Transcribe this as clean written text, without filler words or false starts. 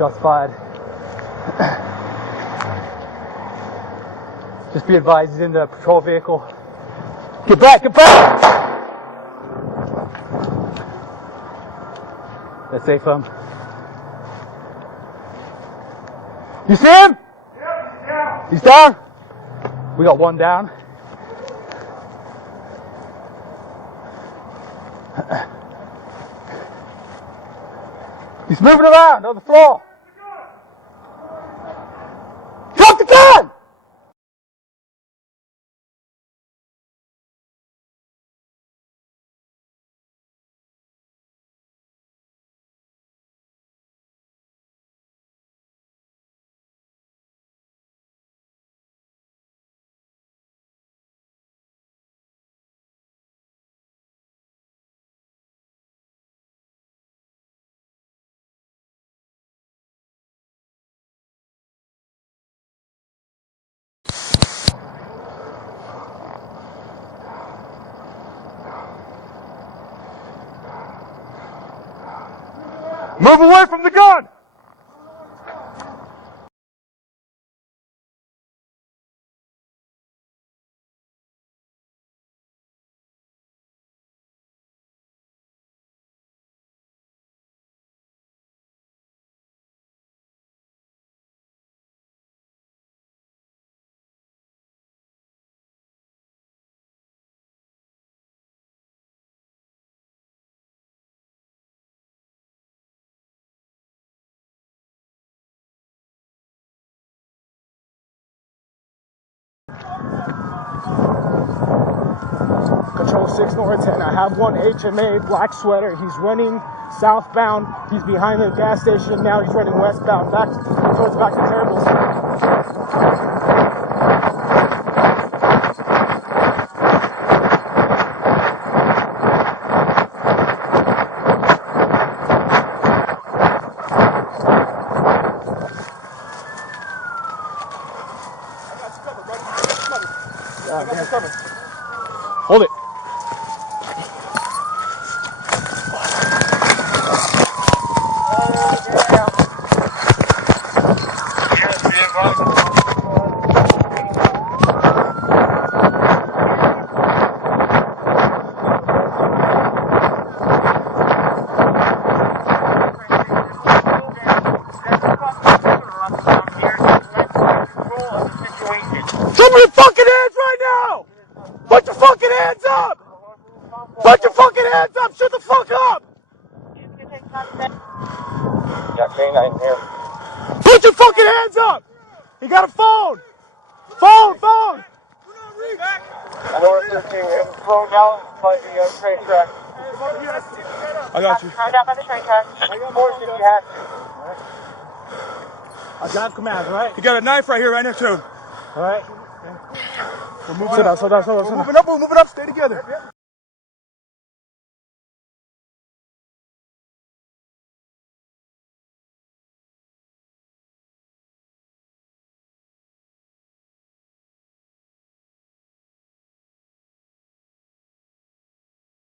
Shots fired. Just be advised, he's in the patrol vehicle. Get back, get back! That's safe for him. You see him? Yeah, he's down. He's down? We got one down. He's moving around on the floor. Drop the gun! Move away from the gun! Control 6 North 10. I have one HMA, black sweater. He's running southbound. He's behind the gas station now. He's running westbound, back towards back to Terribles. Hold it. Show me your fucking hands right now! Put your fucking hands up! Put your fucking hands up! Shut the fuck up! Got canine here. Put your fucking hands up! He got a phone! Phone! I know we're 13. We have a phone down by the train track. I got you. I'm down by the train track. Force if you have to. I'll drive commands, alright? He got a knife right here, right next to him. Alright? We're moving up. We're moving up. Stay together.